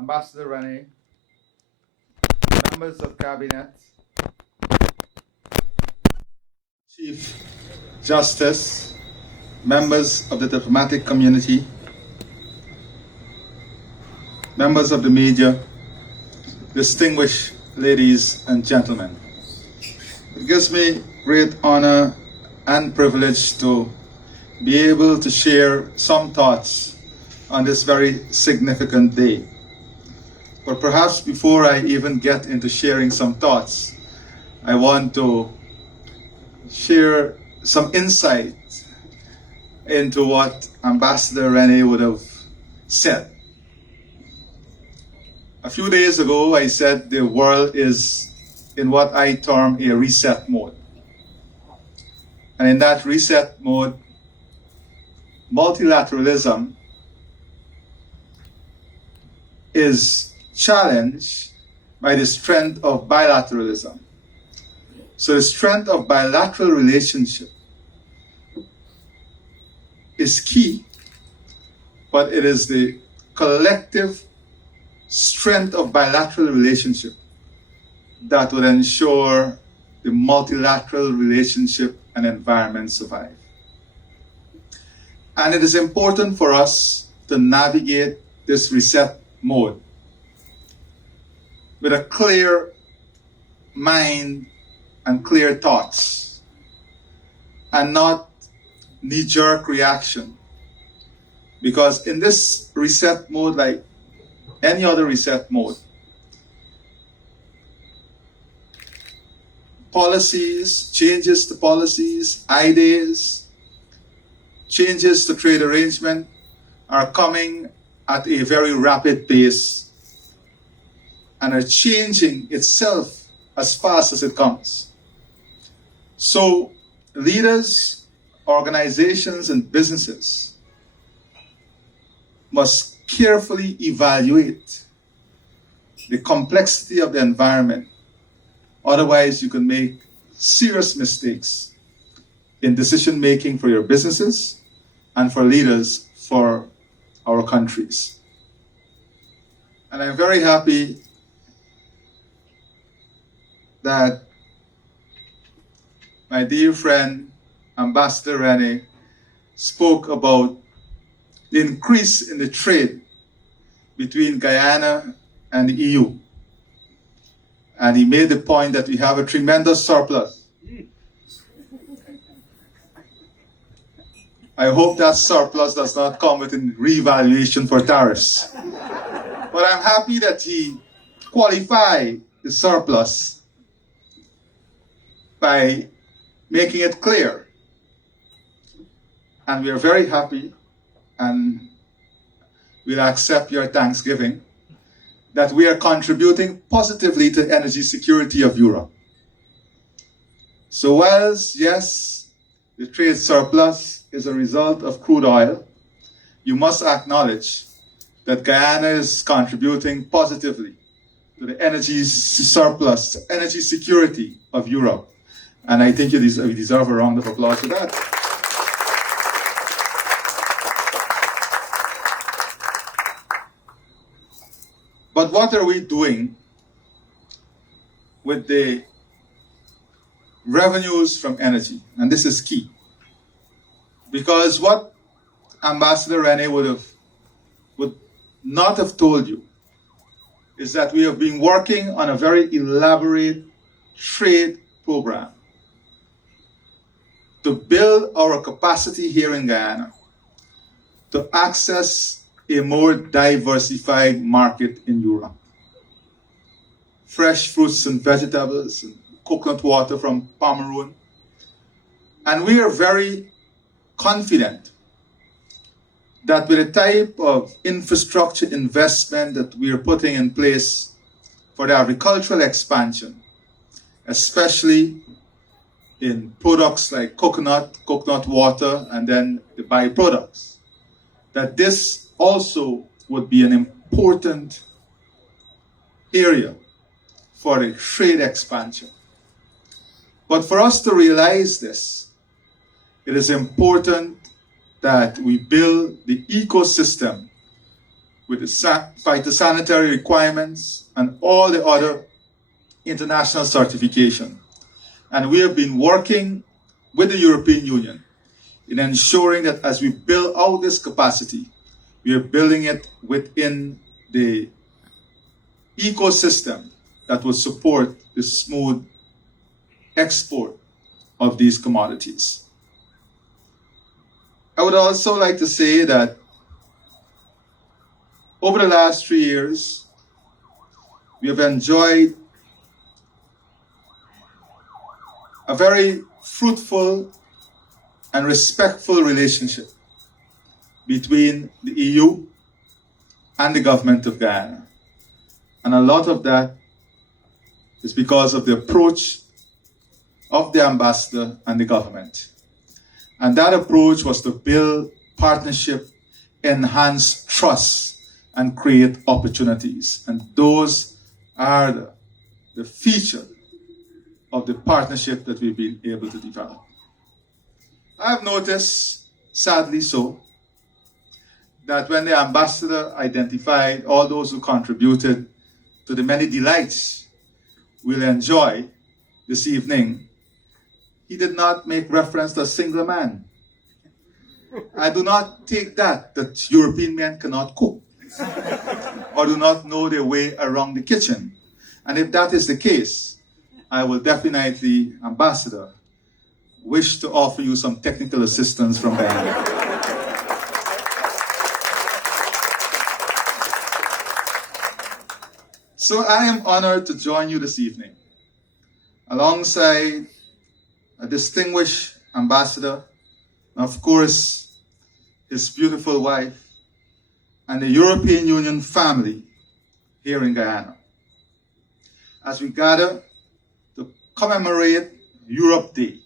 Ambassador Rene, members of Cabinet, Chief Justice, members of the diplomatic community, members of the media, distinguished ladies and gentlemen. It gives me great honor and privilege to be able to share some thoughts on this very significant day. But perhaps before I even get into sharing some thoughts, I want to share some insight into what Ambassador Rene would have said. A few days ago, I said the world is in what I term a reset mode. And in that reset mode, multilateralism is challenged by the strength of bilateralism. So the strength of bilateral relationship is key, but it is the collective strength of bilateral relationship that would ensure the multilateral relationship and environment survive. And it is important for us to navigate this reset mode with a clear mind and clear thoughts, and not knee-jerk reaction. Because in this reset mode, like any other reset mode, policies, changes to policies, ideas, changes to trade arrangement are coming at a very rapid pace and are changing itself as fast as it comes. So leaders, organizations, and businesses must carefully evaluate the complexity of the environment. Otherwise, you can make serious mistakes in decision making for your businesses and for leaders for our countries. And I'm very happy that my dear friend, Ambassador Rene, spoke about the increase in the trade between Guyana and the EU. And he made the point that we have a tremendous surplus. I hope that surplus does not come with a revaluation for tariffs. But I'm happy that he qualified the surplus by making it clear. And we are very happy, and we'll accept your thanksgiving, that we are contributing positively to energy security of Europe. So whilst, yes, the trade surplus is a result of crude oil, you must acknowledge that Guyana is contributing positively to the energy surplus, energy security of Europe. And I think you deserve a round of applause for that. But what are we doing with the revenues from energy? And this is key. Because what Ambassador Rene would not have told you is that we have been working on a very elaborate trade program to build our capacity here in Guyana to access a more diversified market in Europe. Fresh fruits and vegetables and coconut water from Pomeroon. And we are very confident that with the type of infrastructure investment that we are putting in place for the agricultural expansion, especially in products like coconut water, and then the byproducts, that this also would be an important area for a trade expansion. But for us to realize this, it is important that we build the ecosystem with the phytosanitary requirements and all the other international certification. And we have been working with the European Union in ensuring that as we build out this capacity, we are building it within the ecosystem that will support the smooth export of these commodities. I would also like to say that over the last 3 years, we have enjoyed a very fruitful and respectful relationship between the EU and the government of Guyana. And a lot of that is because of the approach of the ambassador and the government. And that approach was to build partnership, enhance trust, and create opportunities. And those are the feature of the partnership that we've been able to develop. I've noticed, sadly so, that when the ambassador identified all those who contributed to the many delights we'll enjoy this evening, he did not make reference to a single man. I do not take that European men cannot cook or do not know their way around the kitchen. And if that is the case, I will definitely, Ambassador, wish to offer you some technical assistance from Guyana. So I am honored to join you this evening alongside a distinguished ambassador, and of course, his beautiful wife, and the European Union family here in Guyana, as we gather to commemorate Europe Day,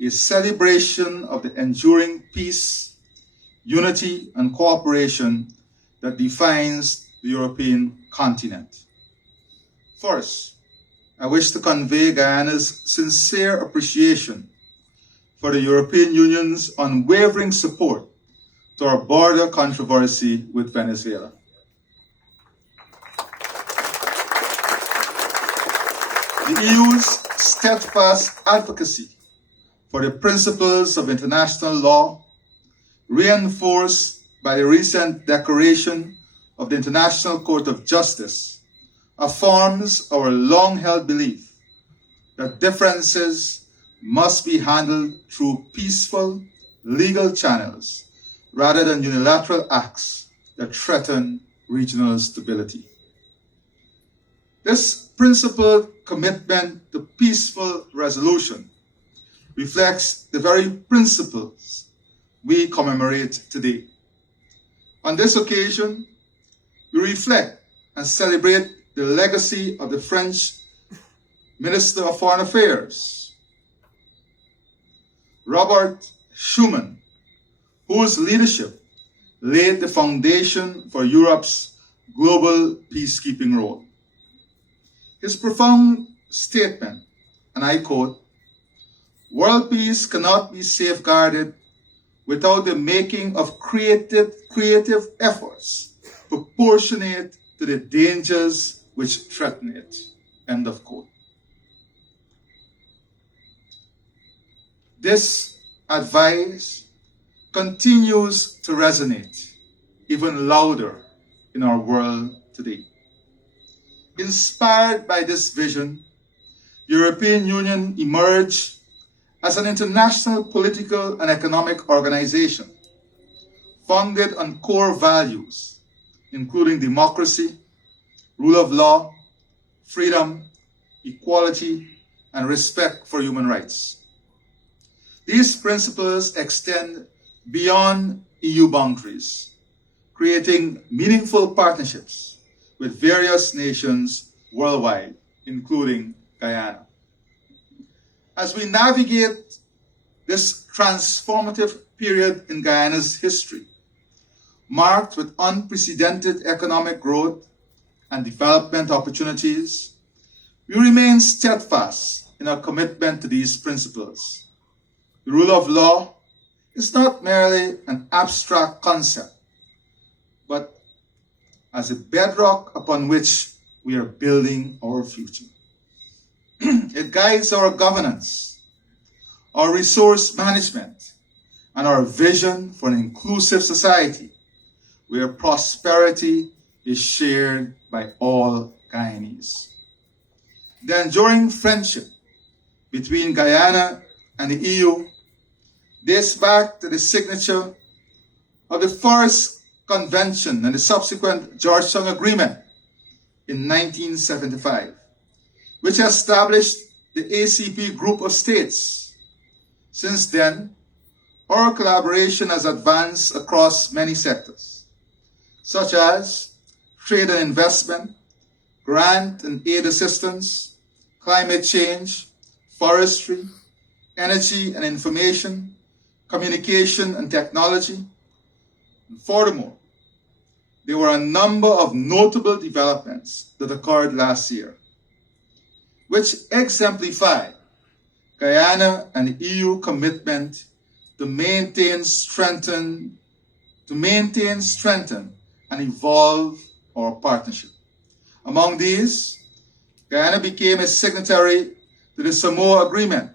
a celebration of the enduring peace, unity, and cooperation that defines the European continent. First, I wish to convey Guyana's sincere appreciation for the European Union's unwavering support to our border controversy with Venezuela. The EU's steadfast advocacy for the principles of international law, reinforced by the recent declaration of the International Court of Justice, affirms our long-held belief that differences must be handled through peaceful, legal channels rather than unilateral acts that threaten regional stability. This principled commitment to peaceful resolution reflects the very principles we commemorate today. On this occasion, we reflect and celebrate the legacy of the French Minister of Foreign Affairs, Robert Schuman, whose leadership laid the foundation for Europe's global peacekeeping role. His profound statement, and I quote, "World peace cannot be safeguarded without the making of creative efforts proportionate to the dangers which threaten it." End of quote. This advice continues to resonate even louder in our world today. Inspired by this vision, European Union emerged as an international political and economic organization founded on core values, including democracy, rule of law, freedom, equality, and respect for human rights. These principles extend beyond EU boundaries, creating meaningful partnerships with various nations worldwide, including Guyana. As we navigate this transformative period in Guyana's history, marked with unprecedented economic growth and development opportunities, we remain steadfast in our commitment to these principles. The rule of law is not merely an abstract concept, but as a bedrock upon which we are building our future. It guides our governance, our resource management, and our vision for an inclusive society where prosperity is shared by all Guyanese. The enduring friendship between Guyana and the EU dates back to the signature of the Forest Convention and the subsequent Georgetown Agreement in 1975, which established the ACP group of states. Since then, our collaboration has advanced across many sectors, such as trade and investment, grant and aid assistance, climate change, forestry, energy and information, communication and technology. And furthermore, there were a number of notable developments that occurred last year, which exemplify Guyana and the EU commitment to maintain, strengthen, and evolve our partnership. Among these, Guyana became a signatory to the Samoa Agreement,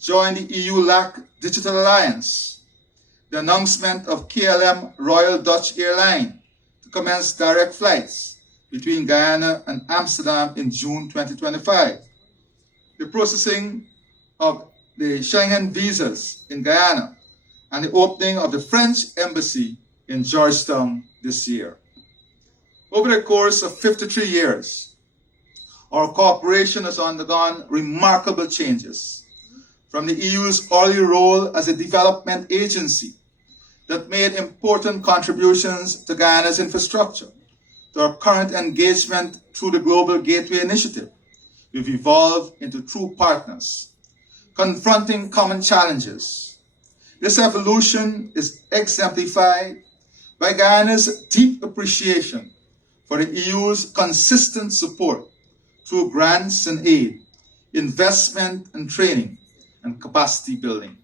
joined the EU-LAC Digital Alliance, the announcement of KLM Royal Dutch Airline to commence direct flights between Guyana and Amsterdam in June 2025, the processing of the Schengen visas in Guyana, and the opening of the French embassy in Georgetown this year. Over the course of 53 years, our cooperation has undergone remarkable changes, from the EU's early role as a development agency that made important contributions to Guyana's infrastructure, to our current engagement through the Global Gateway Initiative. We've evolved into true partners, confronting common challenges. This evolution is exemplified by Guyana's deep appreciation for the EU's consistent support through grants and aid, investment and training, and capacity building,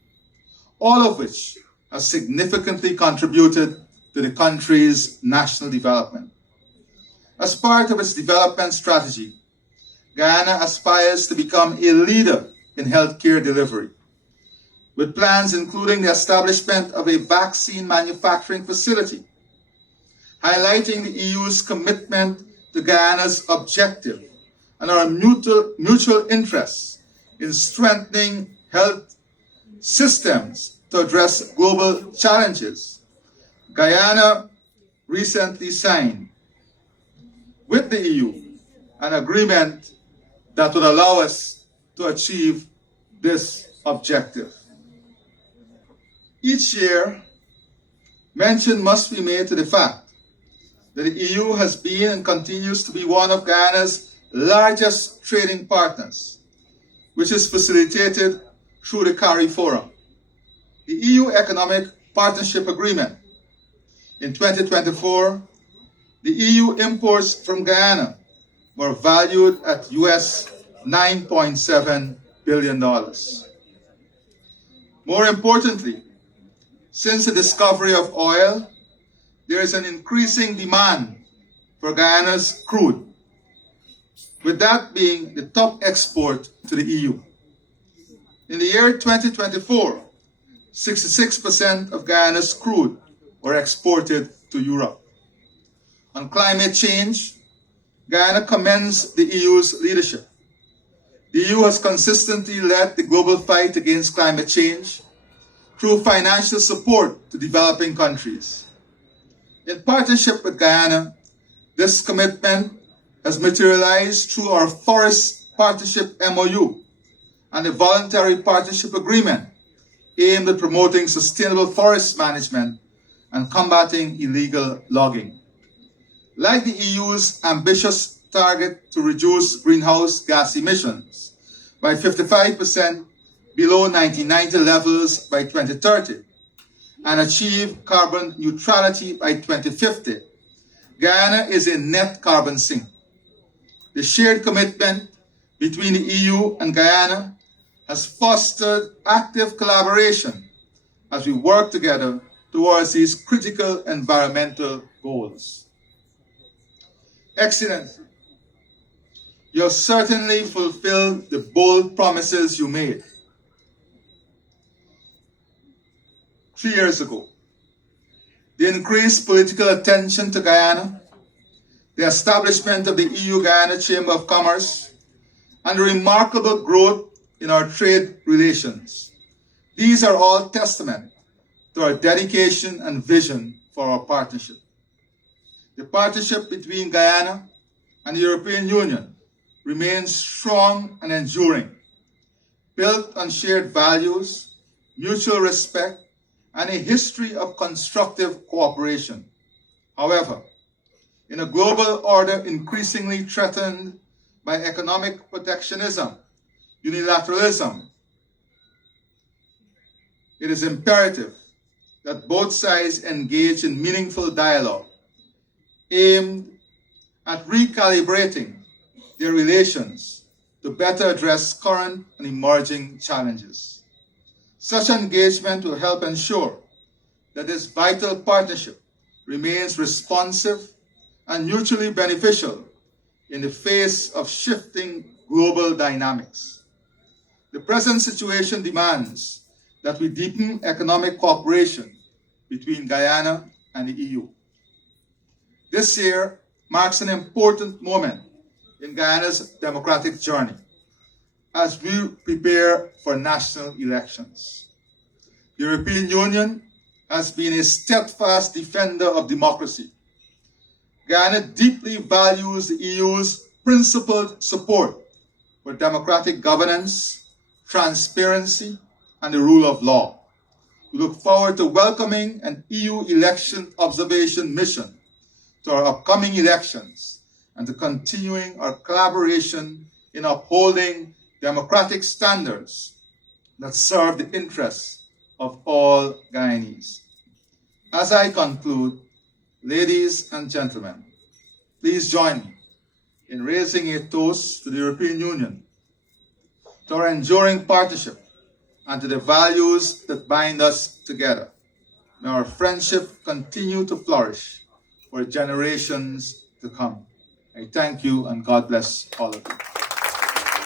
all of which have significantly contributed to the country's national development. As part of its development strategy, Guyana aspires to become a leader in healthcare delivery, with plans including the establishment of a vaccine manufacturing facility, highlighting the EU's commitment to Guyana's objective and our mutual interests in strengthening health systems to address global challenges. Guyana recently signed with the EU an agreement that would allow us to achieve this objective. Each year, mention must be made to the fact that the EU has been and continues to be one of Guyana's largest trading partners, which is facilitated through the CARI Forum. The EU Economic Partnership Agreement. In 2024, the EU imports from Guyana were valued at US $9.7 billion. More importantly, since the discovery of oil, there is an increasing demand for Guyana's crude, with that being the top export to the EU. In the year 2024, 66% of Guyana's crude were exported to Europe. On climate change, Guyana commends the EU's leadership. The EU has consistently led the global fight against climate change through financial support to developing countries. In partnership with Guyana, this commitment has materialized through our Forest Partnership MOU and the Voluntary Partnership Agreement aimed at promoting sustainable forest management and combating illegal logging. Like the EU's ambitious target to reduce greenhouse gas emissions by 55% below 1990 levels by 2030 and achieve carbon neutrality by 2050, Guyana is a net carbon sink. The shared commitment between the EU and Guyana has fostered active collaboration as we work together towards these critical environmental goals. Excellency, you have certainly fulfilled the bold promises you made 3 years ago. The increased political attention to Guyana, the establishment of the EU-Guyana Chamber of Commerce, and the remarkable growth in our trade relations. These are all testament to our dedication and vision for our partnership. The partnership between Guyana and the European Union remains strong and enduring, built on shared values, mutual respect, and a history of constructive cooperation. However, in a global order increasingly threatened by economic protectionism, unilateralism, it is imperative that both sides engage in meaningful dialogue aimed at recalibrating their relations to better address current and emerging challenges. Such engagement will help ensure that this vital partnership remains responsive and mutually beneficial in the face of shifting global dynamics. The present situation demands that we deepen economic cooperation between Guyana and the EU. This year marks an important moment in Guyana's democratic journey as we prepare for national elections. The European Union has been a steadfast defender of democracy. Guyana deeply values the EU's principled support for democratic governance, transparency, and the rule of law. We look forward to welcoming an EU election observation mission to our upcoming elections and to continuing our collaboration in upholding democratic standards that serve the interests of all Guyanese. As I conclude, ladies and gentlemen, please join me in raising a toast to the European Union, to our enduring partnership, and to the values that bind us together. May our friendship continue to flourish for generations to come. I thank you and God bless all of you.